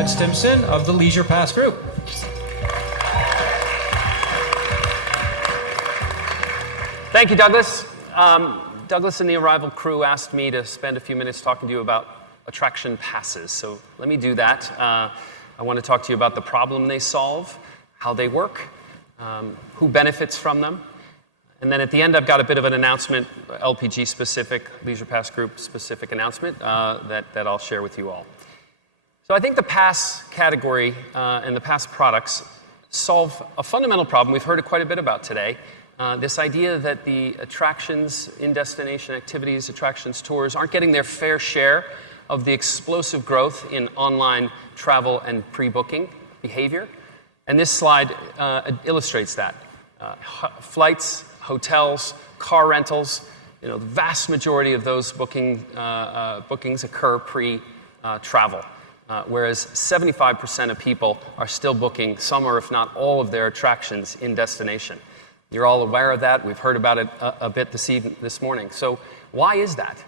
Ted Stimpson of the Leisure Pass Group. Thank you, Douglas. Douglas and the Arival crew asked me to spend a few minutes talking to you about attraction passes. So let me do that. I want to talk to you about the problem they solve, how they work, who benefits from them. And then at the end, I've got a bit of an announcement, LPG-specific, Leisure Pass Group-specific announcement that I'll share with you all. So I think the pass category and the pass products solve a fundamental problem we've heard quite a bit about today. This idea that the attractions, in-destination activities, attractions, tours aren't getting their fair share of the explosive growth in online travel and pre-booking behavior. And this slide illustrates that. Flights, hotels, car rentals, the vast majority of those bookings occur pre-travel, whereas 75% of people are still booking some or if not all of their attractions in destination. You're all aware of that. We've heard about it a bit this morning. So why is that?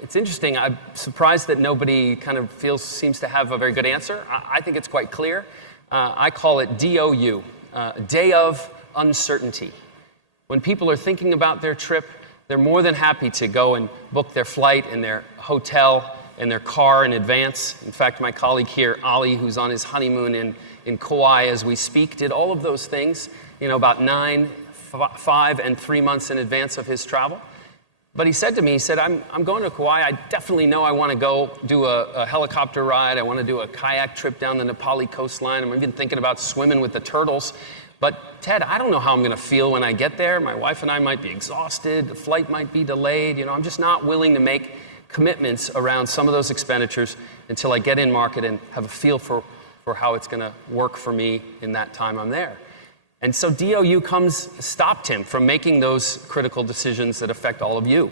It's interesting. I'm surprised that nobody kind of seems to have a very good answer. I think it's quite clear. I call it DOU, Day of Uncertainty. When people are thinking about their trip, they're more than happy to go and book their flight and their hotel and their car in advance. In fact, my colleague here, Ali, who's on his honeymoon in Kauai as we speak, did all of those things, about 9, 5, and 3 months in advance of his travel. But he said to me, I'm going to Kauai. I definitely know I want to go do a helicopter ride. I want to do a kayak trip down the Nepali coastline. I'm even thinking about swimming with the turtles. But Ted, I don't know how I'm going to feel when I get there. My wife and I might be exhausted. The flight might be delayed. I'm just not willing to make commitments around some of those expenditures until I get in market and have a feel for how it's going to work for me in that time I'm there. And so DOU stopped him from making those critical decisions that affect all of you.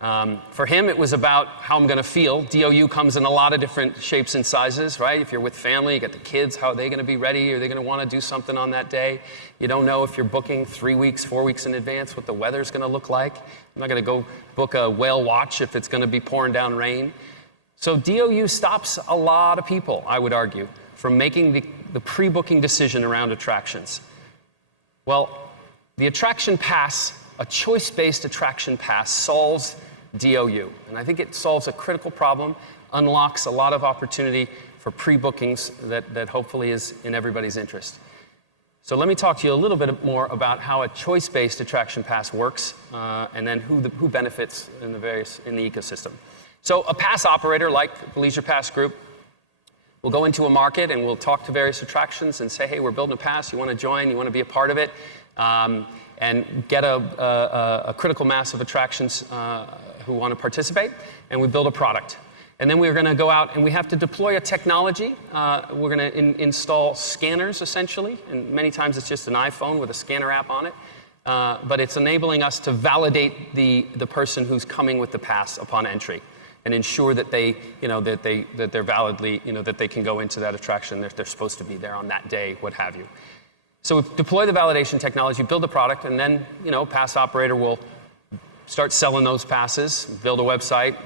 For him, it was about how I'm going to feel. DOU comes in a lot of different shapes and sizes, right? If you're with family, you got the kids, how are they going to be ready? Are they going to want to do something on that day? You don't know if you're booking 3 weeks, 4 weeks in advance, what the weather's going to look like. I'm not going to go book a whale watch if it's going to be pouring down rain. So DOU stops a lot of people, I would argue, from making the pre-booking decision around attractions. Well, the attraction pass, a choice-based attraction pass, solves DOU. And I think it solves a critical problem, unlocks a lot of opportunity for pre-bookings that hopefully is in everybody's interest. So let me talk to you a little bit more about how a choice-based attraction pass works, and then who benefits in the ecosystem. So a pass operator like the Leisure Pass Group will go into a market and we'll talk to various attractions and say, hey, we're building a pass, you want to join, you want to be a part of it, and get a critical mass of attractions who want to participate, and we build a product. And then we're going to go out and we have to deploy a technology. We're going to install scanners, essentially, and many times it's just an iPhone with a scanner app on it. But it's enabling us to validate the person who's coming with the pass upon entry, and ensure that they're validly, that they can go into that attraction. They're supposed to be there on that day, what have you. So we deploy the validation technology, build a product, and then, pass operator will start selling those passes, build a website,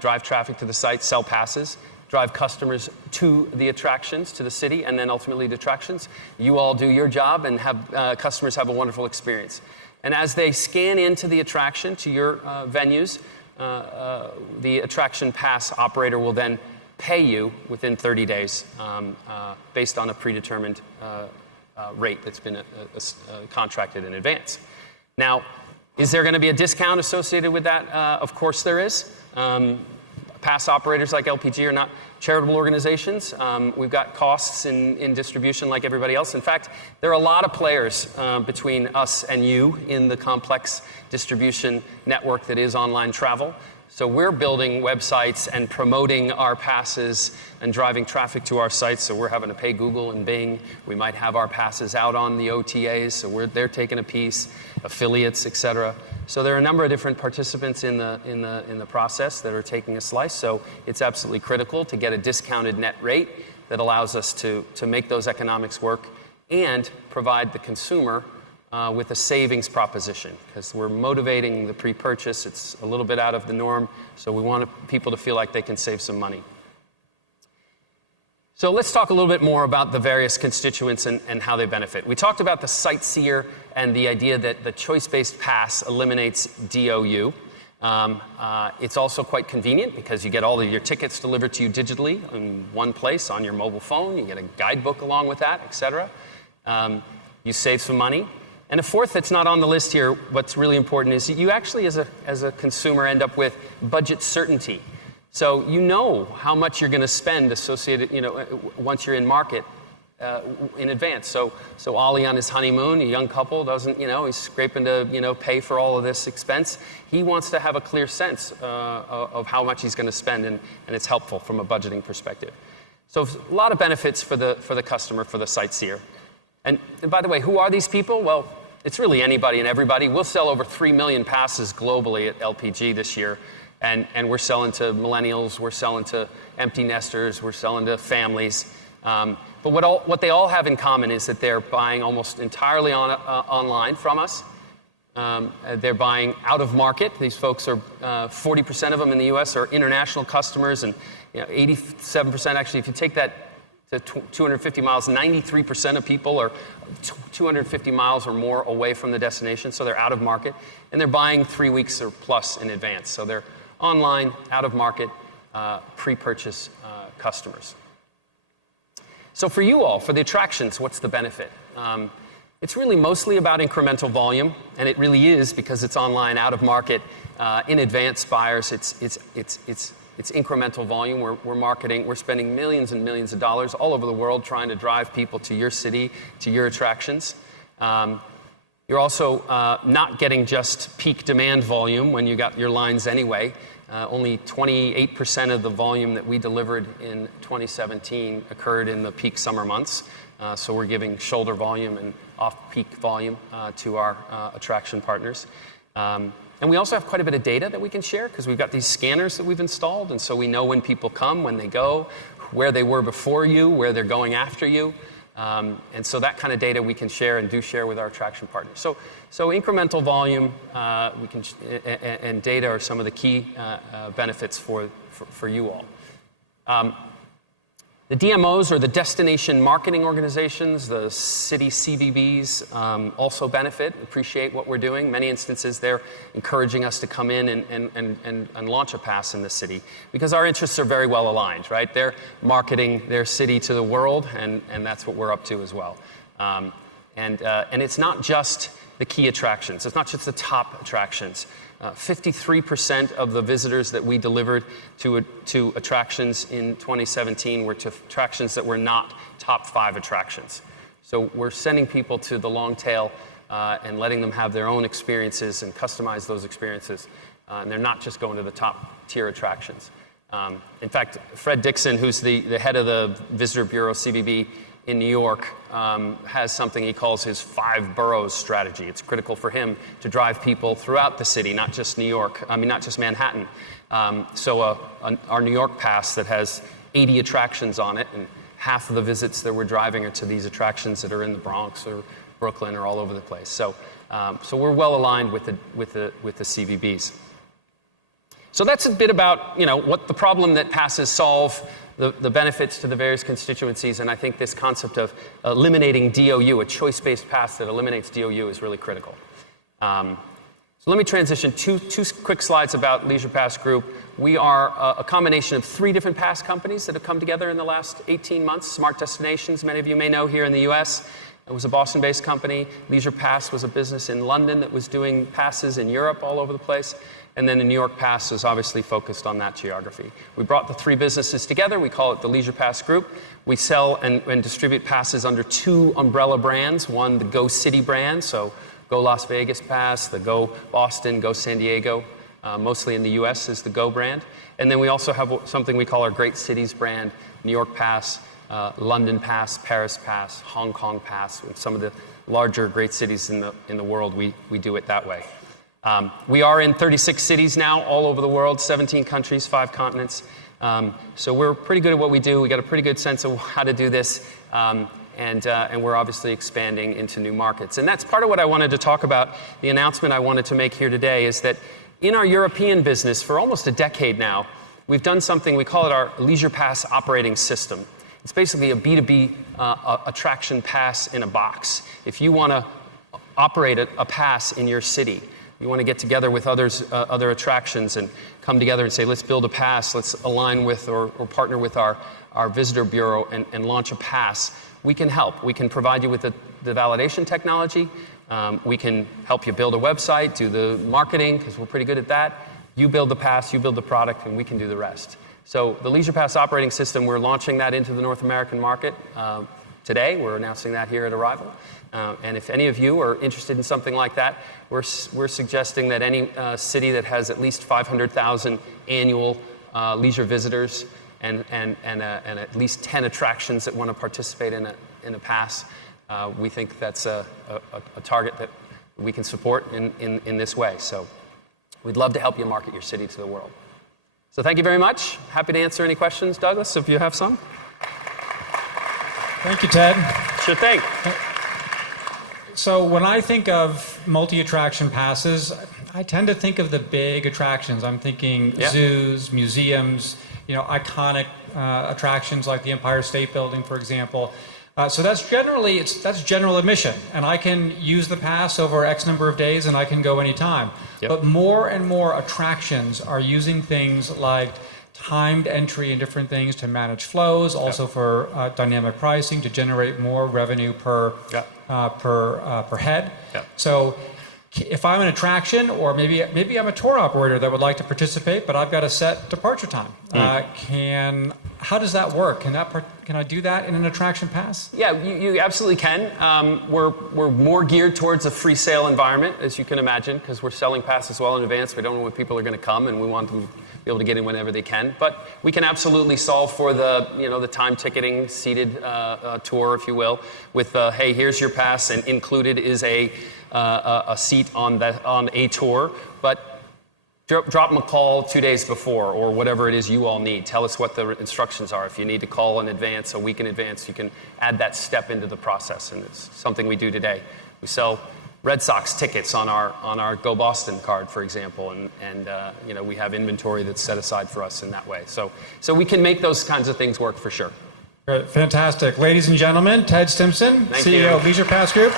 drive traffic to the site, sell passes, drive customers to the attractions, to the city, and then ultimately the attractions. You all do your job and have customers have a wonderful experience. And as they scan into the attraction, to your venues, the attraction pass operator will then pay you within 30 days based on a predetermined rate that's been contracted in advance. Now, is there going to be a discount associated with that? Of course there is. Pass operators like LPG are not charitable organizations. We've got costs in distribution like everybody else. In fact, there are a lot of players between us and you in the complex distribution network that is online travel. So we're building websites and promoting our passes and driving traffic to our sites. So we're having to pay Google and Bing. We might have our passes out on the OTAs, so they're taking a piece, affiliates, et cetera. So there are a number of different participants in the process that are taking a slice. So it's absolutely critical to get a discounted net rate that allows us to make those economics work and provide the consumer with a savings proposition, because we're motivating the pre-purchase. It's a little bit out of the norm, so we want people to feel like they can save some money. So let's talk a little bit more about the various constituents and how they benefit. We talked about the sightseer and the idea that the choice-based pass eliminates DOU. It's also quite convenient because you get all of your tickets delivered to you digitally in one place on your mobile phone. You get a guidebook along with that, etc. You save some money. And a fourth that's not on the list here, what's really important is you actually, as a consumer, end up with budget certainty. So you know how much you're going to spend associated, once you're in market in advance. So Ollie on his honeymoon, a young couple, doesn't, he's scraping to, pay for all of this expense. He wants to have a clear sense of how much he's going to spend, and it's helpful from a budgeting perspective. So a lot of benefits for the customer, for the sightseer. And by the way, who are these people? Well, it's really anybody and everybody. We'll sell over 3 million passes globally at LPG this year. And we're selling to millennials, we're selling to empty nesters, we're selling to families. But what they all have in common is that they're buying almost entirely online from us. They're buying out of market. These folks are 40% of them in the U.S. are international customers, and 87% actually. If you take that to 250 miles, 93% of people are 250 miles or more away from the destination, so they're out of market, and they're buying 3 weeks or plus in advance. So they're online, out of market, pre-purchase customers. So for you all, for the attractions, what's the benefit? It's really mostly about incremental volume, and it really is because it's online, out of market, in advance buyers. It's incremental volume. We're marketing. We're spending millions and millions of dollars all over the world trying to drive people to your city, to your attractions. You're also not getting just peak demand volume when you got your lines anyway. Only 28% of the volume that we delivered in 2017 occurred in the peak summer months. So we're giving shoulder volume and off-peak volume to our attraction partners. And we also have quite a bit of data that we can share because we've got these scanners that we've installed. And so we know when people come, when they go, where they were before you, where they're going after you. And so that kind of data we can share and do share with our attraction partners. So incremental volume and data are some of the key benefits for you all. The DMOs, or the destination marketing organizations, the city CVBs, also benefit, appreciate what we're doing. Many instances, they're encouraging us to come in and launch a pass in the city because our interests are very well aligned, right? They're marketing their city to the world, and that's what we're up to as well. And it's not just the key attractions. It's not just the top attractions. 53% of the visitors that we delivered to attractions in 2017 were to attractions that were not top 5 attractions. So we're sending people to the long tail and letting them have their own experiences and customize those experiences. And they're not just going to the top tier attractions. In fact, Fred Dixon, who's the head of the Visitor Bureau CVB in New York, has something he calls his 5 boroughs strategy. It's critical for him to drive people throughout the city, not just not just Manhattan. So our New York pass that has 80 attractions on it, and half of the visits that we're driving are to these attractions that are in the Bronx or Brooklyn or all over the place. So we're well aligned with the CVBs. So that's a bit about what the problem that passes solve, the benefits to the various constituencies, and I think this concept of eliminating DOU, a choice-based pass that eliminates DOU, is really critical. So let me transition two quick slides about Leisure Pass Group. We are a combination of 3 different pass companies that have come together in the last 18 months. Smart Destinations, many of you may know here in the US. It was a Boston-based company. Leisure Pass was a business in London that was doing passes in Europe all over the place. And then the New York Pass is obviously focused on that geography. We brought the 3 businesses together. We call it the Leisure Pass Group. We sell and distribute passes under 2 umbrella brands. One, the Go City brand, so Go Las Vegas Pass, the Go Boston, Go San Diego, mostly in the US is the Go brand. And then we also have something we call our Great Cities brand, New York Pass, London Pass, Paris Pass, Hong Kong Pass. In some of the larger great cities in the world, we do it that way. We are in 36 cities now, all over the world, 17 countries, 5 continents. So we're pretty good at what we do. We got a pretty good sense of how to do this, and we're obviously expanding into new markets. And that's part of what I wanted to talk about. The announcement I wanted to make here today is that in our European business, for almost a decade now, we've done something, we call it our Leisure Pass operating system. It's basically a B2B attraction pass in a box. If you want to operate a pass in your city, you want to get together with other attractions and come together and say, let's build a pass, let's align with or partner with our visitor bureau and launch a pass. We can help. We can provide you with the validation technology. We can help you build a website, do the marketing, because we're pretty good at that. You build the pass, you build the product, and we can do the rest. So the Leisure Pass operating system, we're launching that into the North American market today. We're announcing that here at Arival. And if any of you are interested in something like that, we're suggesting that any city that has at least 500,000 annual leisure visitors and at least 10 attractions that want to participate in a pass, we think that's a target that we can support in this way. So we'd love to help you market your city to the world. So thank you very much. Happy to answer any questions, Douglas, if you have some. Thank you, Ted. Sure thing. So when I think of multi-attraction passes, I tend to think of the big attractions. I'm thinking zoos, museums, iconic attractions like the Empire State Building, for example. So that's general admission, and I can use the pass over X number of days, and I can go anytime. Yep. But more and more attractions are using things like timed entry and different things to manage flows, also for dynamic pricing to generate more revenue per head. Yep. So if I'm an attraction, or maybe I'm a tour operator that would like to participate, but I've got a set departure time. How does that work? Can I do that in an attraction pass? Yeah, you absolutely can. We're more geared towards a free sale environment, as you can imagine, because we're selling passes well in advance. We don't know when people are going to come, and we want them to be able to get in whenever they can. But we can absolutely solve for the time ticketing, seated tour, if you will, with hey, here's your pass, and included is a seat on a tour. But drop them a call 2 days before, or whatever it is you all need. Tell us what the instructions are. If you need to call in advance, a week in advance, you can add that step into the process, and it's something we do today. We sell Red Sox tickets on our Go Boston card, for example, and we have inventory that's set aside for us in that way. So we can make those kinds of things work for sure. Great. Fantastic. Ladies and gentlemen, Ted Stimpson, CEO of Leisure Pass Group.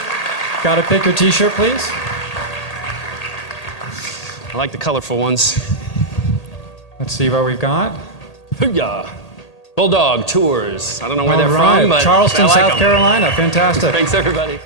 Got to pick your t-shirt, please. I like the colorful ones. Let's see what we've got. Hoo-yah. Bulldog Tours. I don't know where they're from, but Charleston, I like South them. Carolina. Fantastic. Thanks, everybody.